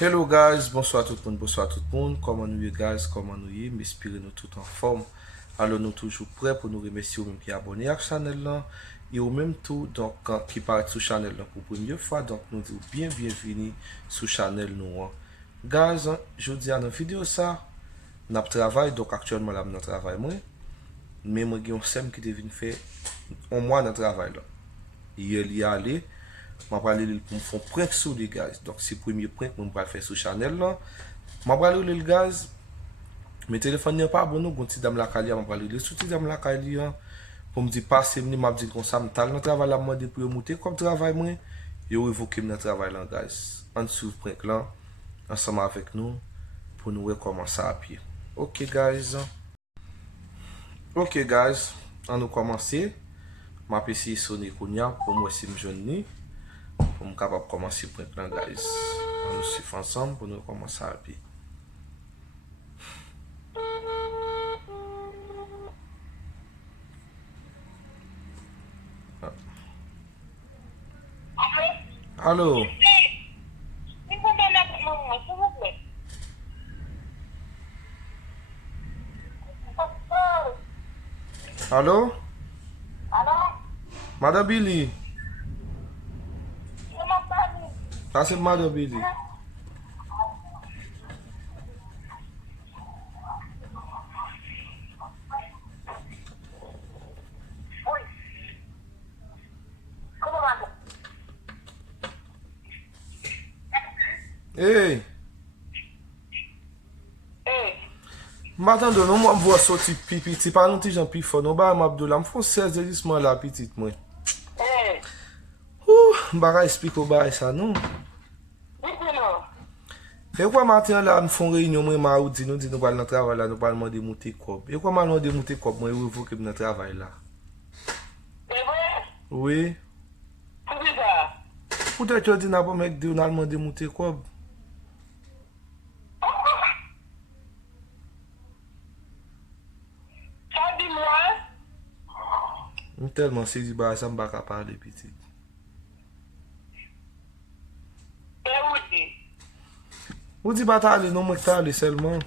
Hello guys, bonsoir tout le monde, comment nous y guys, comment nous y, m'espère nous tout en forme. Alors nous toujours prêts pour nous remercier aux même qui abonnés à la chaîne là et au même tout donc qui paraît sur la chaîne là pour la première fois donc nous disons bienvenue sur la chaîne nous. Guys, je dis à la vidéo ça, nous travail donc actuellement là nous travail moi, mais moi j'ai un sem qui devine faire un mois de travail là. Il y aller je vais aller pour me faire un prank sur les gaz. Donc, c'est le premier prank que je vais faire sur Chanel. Je vais aller le gaz. Mes téléphones n'est pas bon. Je vais dame la calia. Je vais aller sur dame la calia. Pour me dire, passer, je vais dire comme ça, je vais travail là, je pour monter comme travail. Je vais évoquer mon travail là, guys. En dessous du prank là, ensemble avec nous, pour nous recommencer à pied. Ok, guys. Ok, guys. On nous commencer. Je vais essayer de sonner pour moi, si je suis pour me capable commencer pour plan guys. On nous suit ensemble pour nous commencer à pied. Allô? Allô? Madame Billy? Ça c'est Madame Billy. Hey! M'attendez, non, moi, je vais sortir pipi. C'est pas un petit gens plus fort. Non, bah, m'abdoula, me font 16 délissements là, petite, moi. Ouh, bah, explique au bah, ça, non? Et quoi, matin là, nous font réunion, moi, mardi, nous dit, nous allons travail là, nous allons demander monter cob. Et quoi, maintenant, de monter cob, moi, je veux que nous travail là. Oui. Peut-être que tu dis, n'a pas mec, nous allons demander monter cob. Je suis tellement saisi, bah, ça me va pas parler, petit. Ou di ba ta ale, non mwen ta ale selman.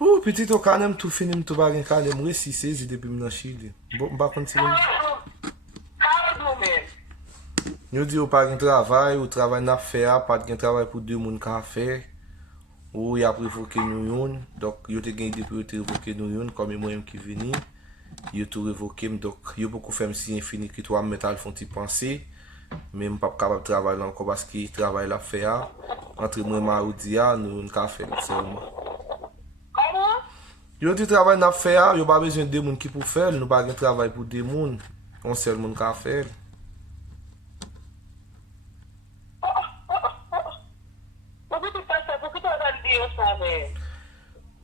Ou, petit o kanem tou finim tou bagen kanem resi sezi depi mnen chili. Mba konti wen. Yo di ou pa gen travay, ou travay na fe a, pat gen travay pou 2 moun ka fe. Ou ya prevoke nou yon. Dok yo te gen depi yo te revoke nou yon, kom yon mwen ki veni. Yo tou revoke m, dok yo poukou fèm si infini ki tou am metal fon ti panse. Men m pap kapab travay lan ko baski travay la fe a. Entre mwen ma ou di a, nou yon ka fe selman. Yo di travay na fe a, yo ba bezwen 2 moun ki pou fel, nou ba gen travay pou 2 moun. On sel moun ka fel.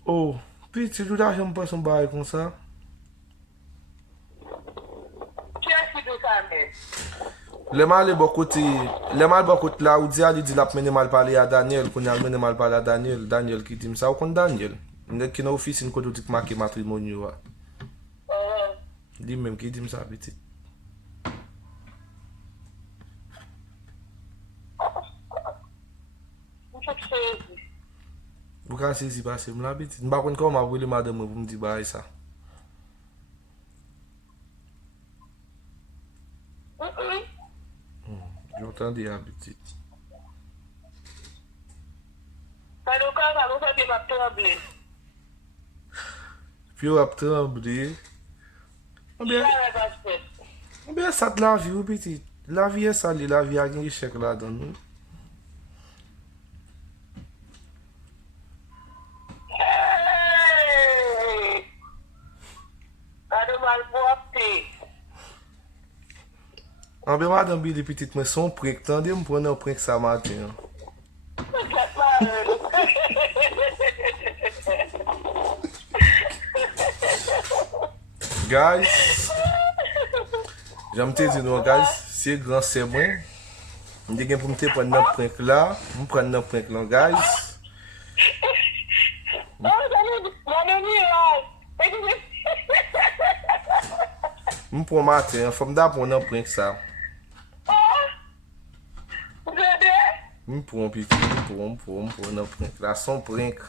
Oh, piti, tou da jen mwen son baye kon sa? Leman le bokoti, leman bokoti la ou di a li di lap mene mal pale a Daniel, kon yal mene mal pale a Daniel, Daniel ki dim sa ou kon Daniel. Mwen ki nan ofisin koto dik maki matrimonyo wa. Di menm ki dim sa piti. Ou ka sezi pase mwen la piti. Mba kon kon ma wile madame pou mdi baye sa. J'entends dire piti. Pi yo ap tremble. Mbe sat la vi ou piti. La vi e sali, la vi a gen yishek la don nou. Anbe madame bi de pitit mwen son prek, tande mwen prene un prek sa maten. Guys, jam te di nou guys, se gran se mwen. Mwen gen pou mte prene nan prek la, mwen prene nan prek lan guys. M'prends matin, faut me d'apprendre un prank ça. M'prends petit, m'prends un prank. Là, son prank.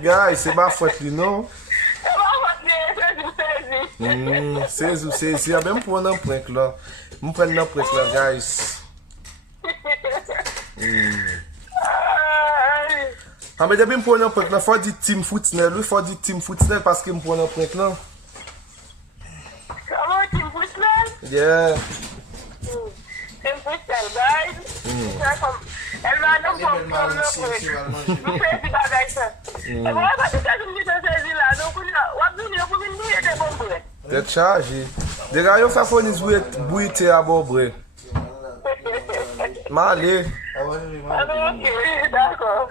Guys, c'est ma faute, non? C'est même pour un prank là. Je prends un prank là, guys. Ah, mais depuis que je prends un prank là, il faut dire Team Footsnell. Il faut dire Team Footsnell parce que je prends un prank là. Comment Team Footsnell? Yeah. Team Footsnell, guys. Elle m'a nommé comme le prank. Je fais du bagage ça. Et moi, je suis là. Donc, on va venir pour venir des bons pranks. T'es chargé. Déjà, il faut faire une bouille à bobre. Malé. Ok, d'accord.